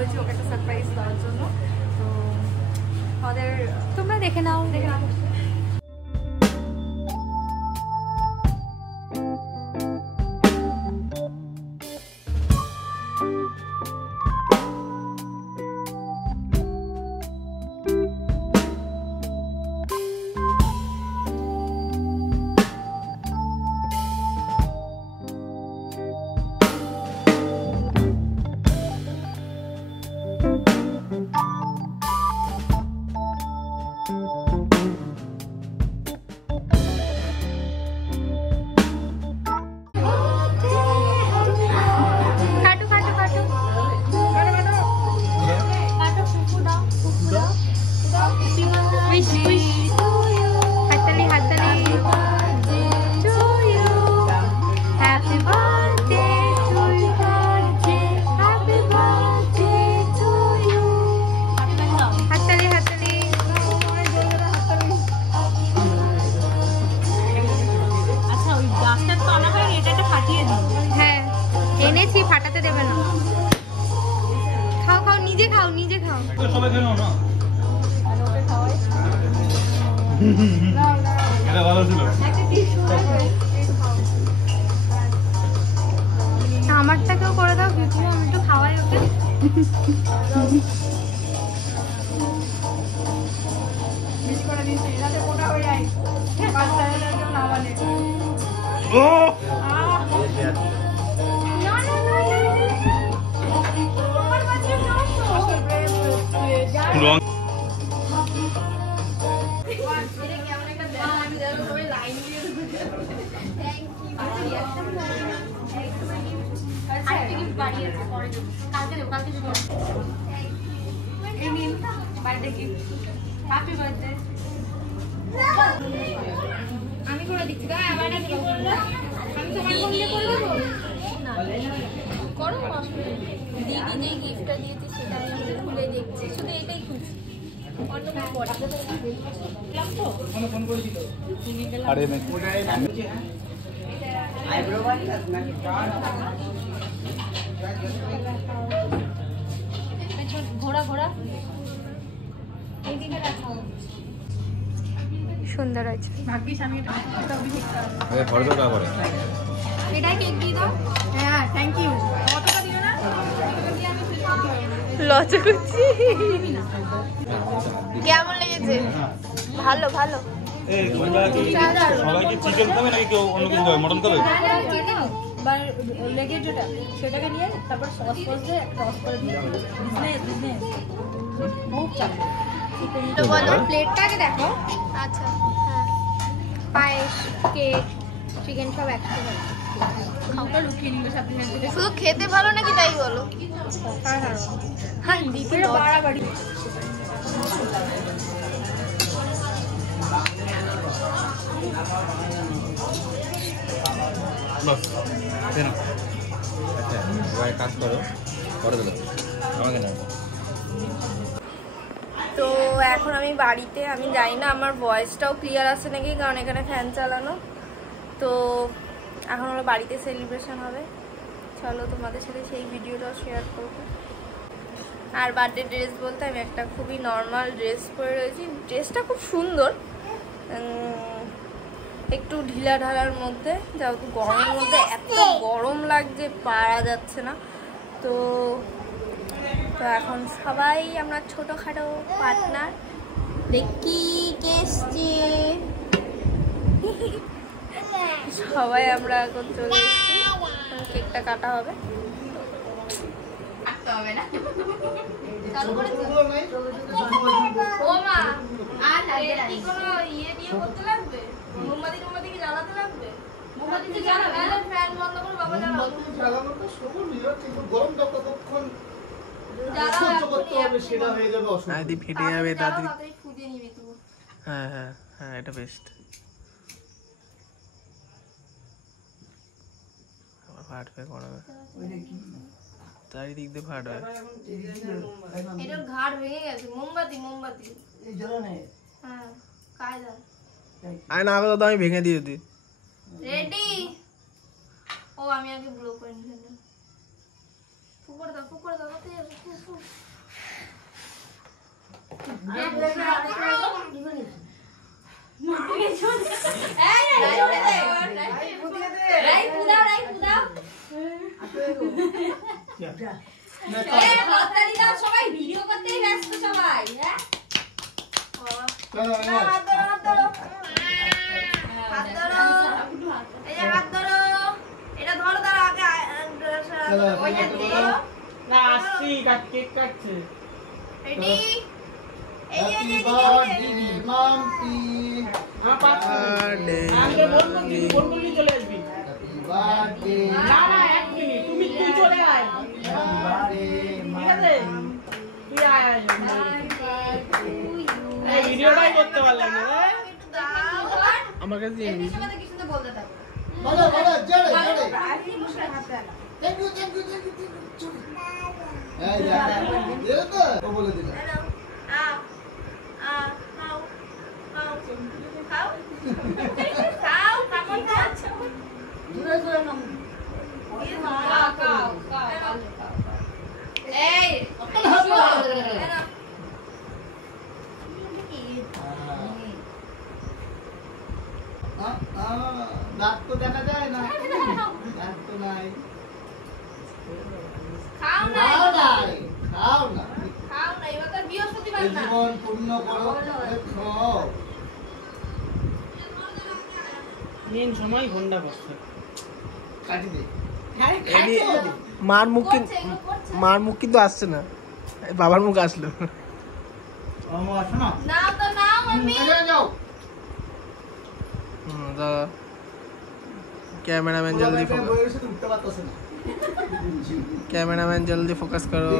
করেছি ওকে একটা সারপ্রাইজ দেওয়ার জন্য। তো আমাদের তোমরা দেখে নাও। আমারটাকেও করে দাও, আমি একটু খাওয়াই ওকে। আমি করে দিচ্ছি, দিদি যে গিফটটা দিয়েছে সেটা আমি খুলে দেখছি, শুধু এটাই খুঁজছি। ঘোড়া ঘোড়া এইদিকে রাখা সুন্দর আছে। ভাগ্যিস আমি এটাই কেক দিয়ে দাও। হ্যাঁ থ্যাংক ইউ। কতটা দিও না, লজ্জা করছি। কেমন লেগেছে? ভালো ভালো। সবাই কি চিকেন খাবে নাকি কেউ অন্য কিছু খাবে? মটন খাবে? লেগের যেটা সেটাকে নিয়ে তারপর সস ফস দিয়ে ক্রস করে দিয়ে বিজনেস খুব চাপ। তো বলো প্লেটটাকে দেখো। আচ্ছা হ্যাঁ, পায়েস, কেক, চিকেন সব একসাথে। খাওয়াটা লুকিয়ে নিল সাথে সাথে। শুধু খেতে ভালো নাকি তাই বলো? হ্যাঁ দিতে বাড়াবাড়ি। কাজ করো করে দিল আমাকে না। তো এখন আমি বাড়িতে, আমি জানি না আমার ভয়েসটাও ক্লিয়ার আসছে নাকি, কারণ এখানে ফ্যান চালানো। তো এখন আমরা বাড়িতে সেলিব্রেশন হবে, চলো তোমাদের সাথে সেই ভিডিওটাও শেয়ার করবো। আর বার্থডে ড্রেস বলতে আমি একটা খুবই নর্মাল ড্রেস পরে রয়েছি। ড্রেসটা খুব সুন্দর, একটু ঢিলা ঢালার মধ্যে, যেহেতু গরমের মধ্যে এত গরম লাগছে পারা যাচ্ছে না। তো তো এখন সবাই আমরা ছোটোখাটো পার্টনার। দেখি কে এসছে, সবাই আমরা এখন চলে এসেছি। কেকটা কাটা হবে। হ্যাঁ এটা বেস্ট। ফাটবে করাবে, চারিদিক দিয়ে ফাটবে। এটার ঘাড় ভেঙে গেছে। মোমবাতি মোমবাতি এই জ্বালানে। হ্যাঁ কায়দা। আয় না আগো তো আমি ভেঙে দিয়ে দিই। রেডি। ও আমি আগে ব্লো করে নিলাম। পুকুর দাও সবাই ভিডিও করতেই ব্যস্ত সবাই। হাত ধরো, এটা ধরো, তার আগে কেক কাটছে। রেডি? চলে আসবি। তুই চলে আয়, ঠিক আছে? তুই আয়, ভিডিওটাই করতে পারলাম না। আমার কাছে বলতে থাকো। দাঁত তো দেখা যায় না, দাঁত তো নাই। খাও না, এবার তো বৃহস্পতিবার না। জীবন পূর্ণ করো, খাও। মেন সময় ঘন্টা বসছে। কাটি দে। মার মুখ কিন্তু আসছে না, বাবার মুখ আসলো। নাও তো নাও মাম্মি। যাও। দাদা कैमरामैन जल्दी कैमरामैन जल्दी फोकस करो।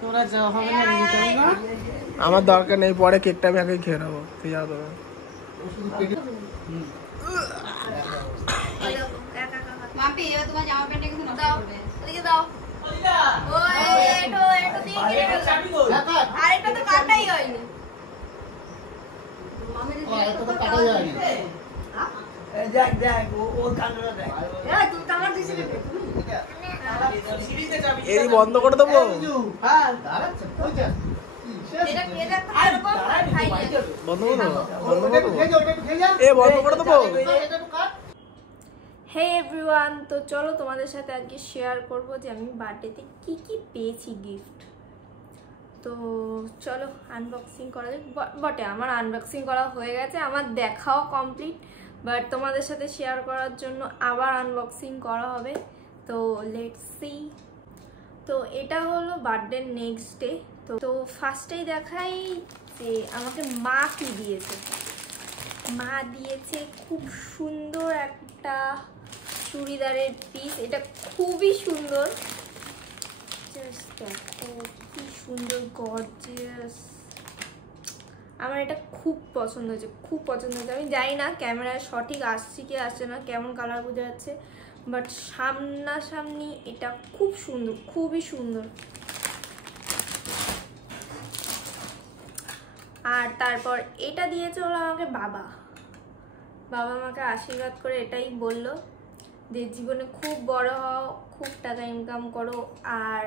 তোরা যাও, হবে না না, আমার দরকার নেই, পরে কেকটা আমি আগে খেয়ে নেবো। তুই যাও তো। মাম্পি এবার তোমার জামা প্যান্টটা কিছু নষ্ট করবে। ওদিকে দাও। ওই এটো দিয়ে কেটে ফেললাম। আরেকটা তো কাটাই হয়নি। এটা তো কাটা যায়নি। এরই বন্ধ করে দেবো। বন্ধ করে দেবো, বন্ধ করে দেবো। হে এভরিওয়ান, তো চলো তোমাদের সাথে আজকে শেয়ার করব যে আমি বার্থডেতে কি কি পেয়েছি গিফট। তো চলো আনবক্সিং করা যাক। বটে আমার আনবক্সিং করা হয়ে গেছে, আমার দেখাও কমপ্লিট, বাট তোমাদের সাথে শেয়ার করার জন্য আবার আনবক্সিং করা হবে। তো লেটস সি। তো এটা হলো বার্থডের নেক্সট ডে। তো ফার্স্টেই দেখাই যে আমাকে মা কি দিয়েছে। মা দিয়েছে খুব সুন্দর একটা চুড়িদারের পিস। এটা খুবই সুন্দর, জাস্ট দেখো কি সুন্দর, গর্জিয়াস। আমার এটা খুব পছন্দ হয়েছে, খুব পছন্দ হয়েছে। আমি জানি না ক্যামেরায় সঠিক আসছে কি আসছে না, কেমন কালার বোঝা যাচ্ছে, বাট সামনাসামনি এটা খুব সুন্দর, খুবই সুন্দর। আর তারপর এটা দিয়েছে হলো আমাকে বাবা আমাকে আশীর্বাদ করে এটাই বলল যে জীবনে খুব বড় হও, খুব টাকা ইনকাম করো, আর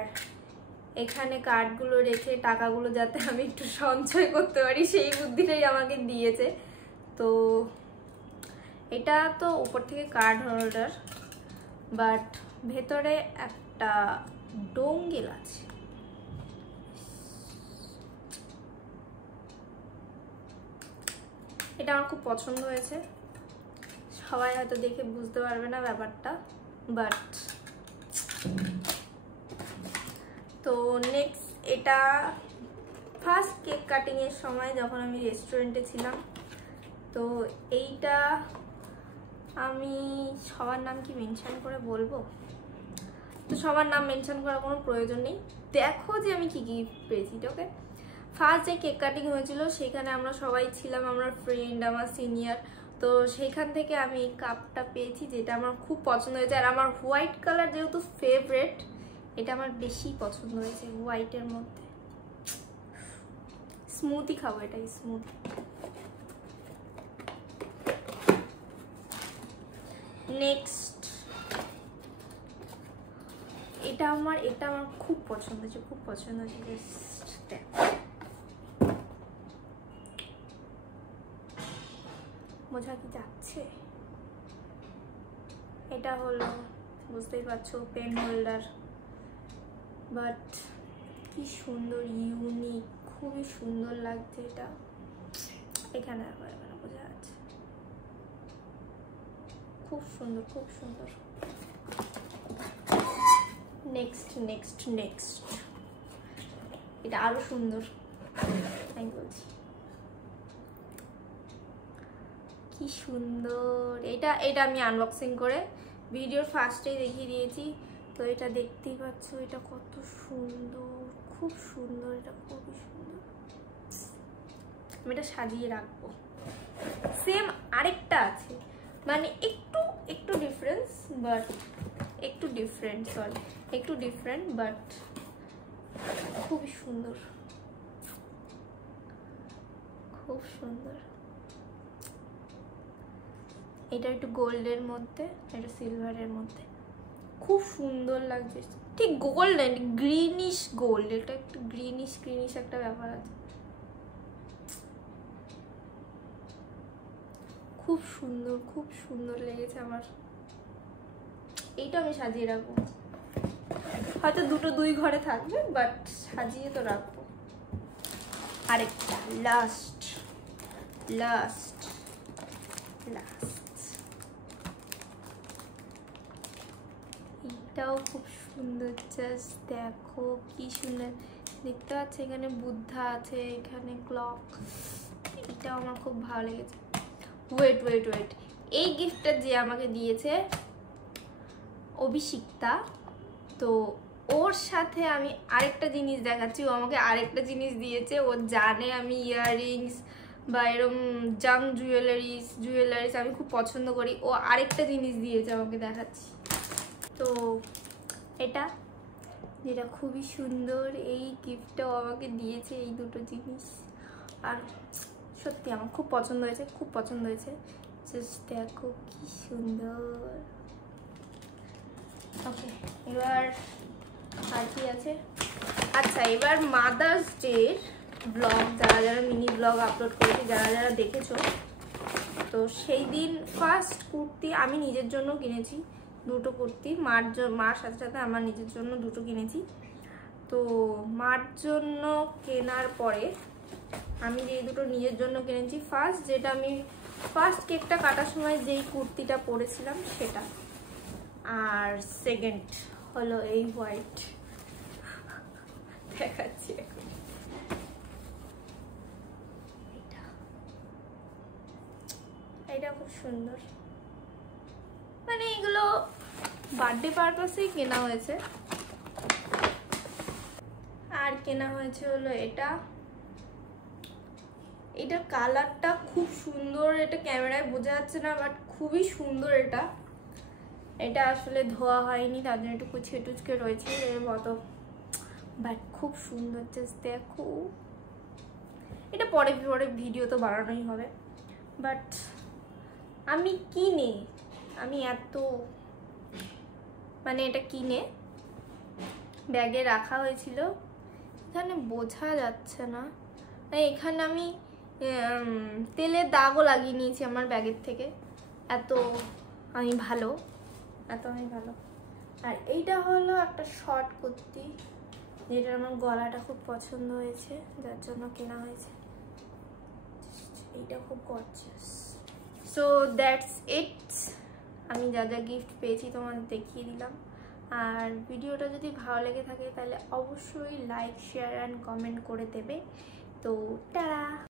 এখানে কার্ডগুলো রেখে টাকাগুলো যাতে আমি একটু সঞ্চয় করতে পারি সেই বুদ্ধিটাই আমাকে দিয়েছে। তো এটা তো উপর থেকে কার্ড হোল্ডার, বাট ভেতরে একটা ডোঙ্গেল আছে। এটা আমার খুব পছন্দ হয়েছে। সবাই হয়তো দেখে বুঝতে পারবে না ব্যাপারটা, বাট তো নেক্সট এটা ফার্স্ট কেক কাটিংয়ের সময় যখন আমি রেস্টুরেন্টে ছিলাম। তো এইটা আমি সবার নাম কি মেনশন করে বলবো? তো সবার নাম মেনশন করার কোনো প্রয়োজন নেই। দেখো যে আমি কি কি পেয়েছি। ওকে, ফার্স্ট যে কেক কাটিং হয়েছিল সেখানে আমরা সবাই ছিলাম, আমার ফ্রেন্ড, আমার সিনিয়র। তো সেইখান থেকে আমি এই কাপটা পেয়েছি, যেটা আমার খুব পছন্দ হয়েছে। আর আমার হোয়াইট কালার যেহেতু ফেভারিট, এটা আমার বেশি পছন্দ হয়েছে হোয়াইটের মধ্যে। স্মুদি খাবো, এটাই স্মুদি। নেক্সট এটা এটা আমার খুব পছন্দ হয়েছে, খুব পছন্দ হয়েছে। জাস্ট দেখ, বোঝা কি যাচ্ছে? এটা হলো, বুঝতেই পারছো, পেন হোল্ডার, বাট কি সুন্দর, ইউনিক, খুবই সুন্দর লাগছে এটা। এখানে বোঝা যাচ্ছে, খুব সুন্দর, খুব সুন্দর। নেক্সট নেক্সট নেক্সট, এটা আরো সুন্দর, আমি বলছি কি সুন্দর। এটা আমি আনবক্সিং করে ভিডিওর ফার্স্টেই দেখিয়ে দিয়েছি, তো এটা দেখতেই পাচ্ছ, এটা কত সুন্দর, খুব সুন্দর, এটা খুবই সুন্দর। আমি এটা সাজিয়ে রাখবো। সেম আরেকটা আছে, মানে একটু ডিফারেন্স, বাট একটু ডিফারেন্ট, বাট খুবই সুন্দর, খুব সুন্দর। এটা একটু গোল্ডের মধ্যে, এটা সিলভারের মধ্যে, খুব সুন্দর লাগছে। ঠিক গোল্ড না, গ্রিনিশ গোল্ড, এটা একটু গ্রিনিশ একটা ব্যাপার আছে। খুব সুন্দর, খুব সুন্দর লেগেছে আমার। এইটা আমি সাজিয়ে রাখবো, হয়তো দুই ঘরে থাকবে, বাট সাজিয়ে তো রাখবো। আরেকটা লাস্ট, এটাও খুব সুন্দর। জাস্ট দেখো কি সুন্দর দেখতে পাচ্ছ, এখানে বুদ্ধা আছে, এখানে ক্লক। এটাও আমার খুব ভালো লেগেছে। ওয়েট, এই গিফটটা যে আমাকে দিয়েছে অভিষিক্তা, তো ওর সাথে আমি আরেকটা জিনিস দেখাচ্ছি। ও আমাকে আরেকটা জিনিস দিয়েছে, ও জানে আমি ইয়াররিংস বা এরকম জাং জুয়েলারিস আমি খুব পছন্দ করি। ও আরেকটা জিনিস দিয়েছে আমাকে, দেখাচ্ছি। তো এটা যেটা খুবই সুন্দর, এই গিফটটাও আমাকে দিয়েছে, এই দুটো জিনিস। আর সত্যি আমার খুব পছন্দ হয়েছে। জাস্ট দেখো কি সুন্দর। ওকে, এবার আর কি আছে? আচ্ছা, এবার মাদার্স ডে ব্লগ, যারা মিনি ব্লগ আপলোড করেছি, যারা দেখেছো, তো সেই দিন ফার্স্ট কুর্তি আমি নিজের জন্য কিনেছি, দুটো কুর্তি। মার সাথে সাথে আমার নিজের জন্য দুটো কিনেছি। তো মার জন্য কেনার পরে আমি যে দুটো নিজের জন্য কিনেছি, যেটা আমি ফার্স্ট কেকটা কাটার সময় যেই কুর্তিটা পরেছিলাম সেটা, আর সেকেন্ড হলো এই হোয়াইট, দেখাচ্ছি এখন। এটা খুব সুন্দর, মানে এগুলো বার্থডে পারপাসেই কেনা হয়েছে। আর কেনা হয়েছে হলো এটার কালারটা খুব সুন্দর। এটা ক্যামেরায় বোঝা যাচ্ছে না, বাট খুবই সুন্দর। এটা আসলে ধোয়া হয়নি, তার জন্য একটু কুচকে রয়েছে এর মতো, বাট খুব সুন্দর। জাস্ট দেখো, এটা পরে ভিডিও তো বানানোই হবে, বাট আমি এত, মানে এটা কিনে ব্যাগে রাখা হয়েছিল, এখানে বোঝা যাচ্ছে না, এখানে আমি তেলের দাগও লাগিয়ে নিয়েছি আমার ব্যাগের থেকে, এত আমি ভালো। আর এইটা হলো একটা শর্ট কুর্তি, যেটা আমার গলাটা খুব পছন্দ হয়েছে, যার জন্য কেনা হয়েছে। এইটা খুব গর্জিয়াস। So that's it. আমি যা গিফট পেয়েছি তোমাদের দেখিয়ে দিলাম। আর ভিডিওটা যদি ভালো লেগে থাকে তাহলে অবশ্যই লাইক, শেয়ার অ্যান্ড কমেন্ট করে দেবে। তো টাটা।